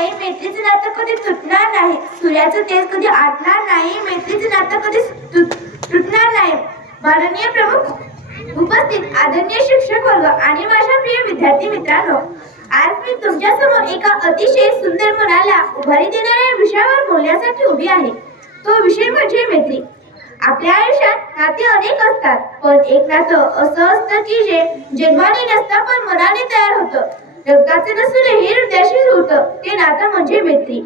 नाही, मैत्रीचं नातं कधी तुटणार नाही. सूर्याचं तेज कधी आटणार नाही, मैत्रीचं नातं कधी तुटणार नाही. माननीय प्रमुख उपस्थित, आदरणीय शिक्षक वर्ग आणि माझ्या प्रिय विद्यार्थी मित्रांनो, आज मी तुमच्या समोर एका अतिशय सुंदर मनाला उभारी देणाऱ्या विषयावर बोलण्यासाठी उभी आहे. तो विषय म्हणजे मैत्री. आपल्या आयुष्यात नाते अनेक असतात, पण एक नातं असं असतं की जे जन्माने नसतं पण मनाने तयार होतं. रक्ताचे नसूनही हृदयाशी जुळतं ते नातं म्हणजे मैत्री.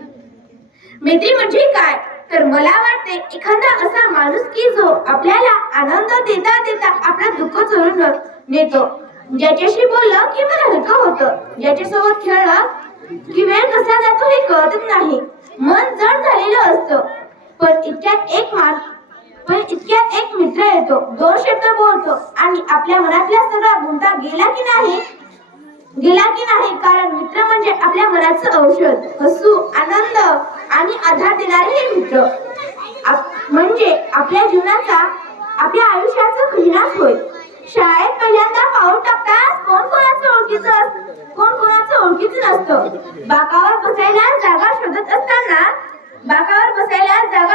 मैत्री म्हणजे काय, तर मला वाटते एखादा असा माणूस की जो आपल्याला आनंद देता देता आपलं दुःख चोरून नेतो, ज्याच्याशी बोललं की मन हलकं होतं, ज्याच्यासोबत खेळलं की वेळ कसा जातो हे कळतच नाही. मन जड झालेलं असतं, पण इतक्यात एक मित्र येतो, दोन शब्द बोलतो आणि आपल्या मनातला सगळा गुंता गेला की नाही, कारण मित्र म्हणजे आपल्या मनाचं औषध, हसू, आनंद आणि आधार देणारे हे मित्र म्हणजे आपल्या जीवनाचा, आपल्या आयुष्याचा खजिनाच होय. शाळेत पहिल्यांदा पाऊल टाकताना कोण कोणाचं ओळखीचं नसतं. बाकावर बसायला जागा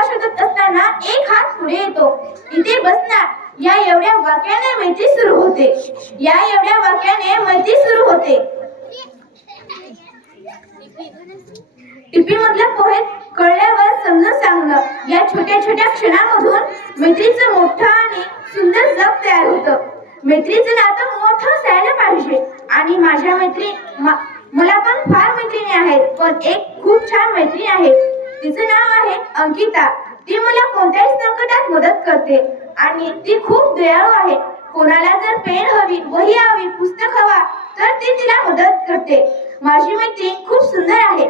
शोधत असताना एक हात पुढे येतो, इथे बसणार, या एवढ्या वाक्याने मैत्री सुरू होते. टिपी मधलं पोहे कळल्यावर समजून सांगणं, या छोट्या छोट्या क्षणांमधून मैत्रीचं मोठं आणि सुंदर जग तयार होतं. मैत्रीचं नातं मोठं असायला पाहिजे आणि माझ्या मला पण फार मैत्रिणी आहेत, पण एक खूप छान मैत्रीण आहे. तिचं नाव आहे अंकिता. ती मला कोणत्याही संकटात मदत करते आणि ती खूप दयाळू आहे. कोणाला जर पेन हवी, वही हवी, पुस्तक हवा तर ती तिला मदत करते. माझी मैत्रीण खूप सुंदर आहे.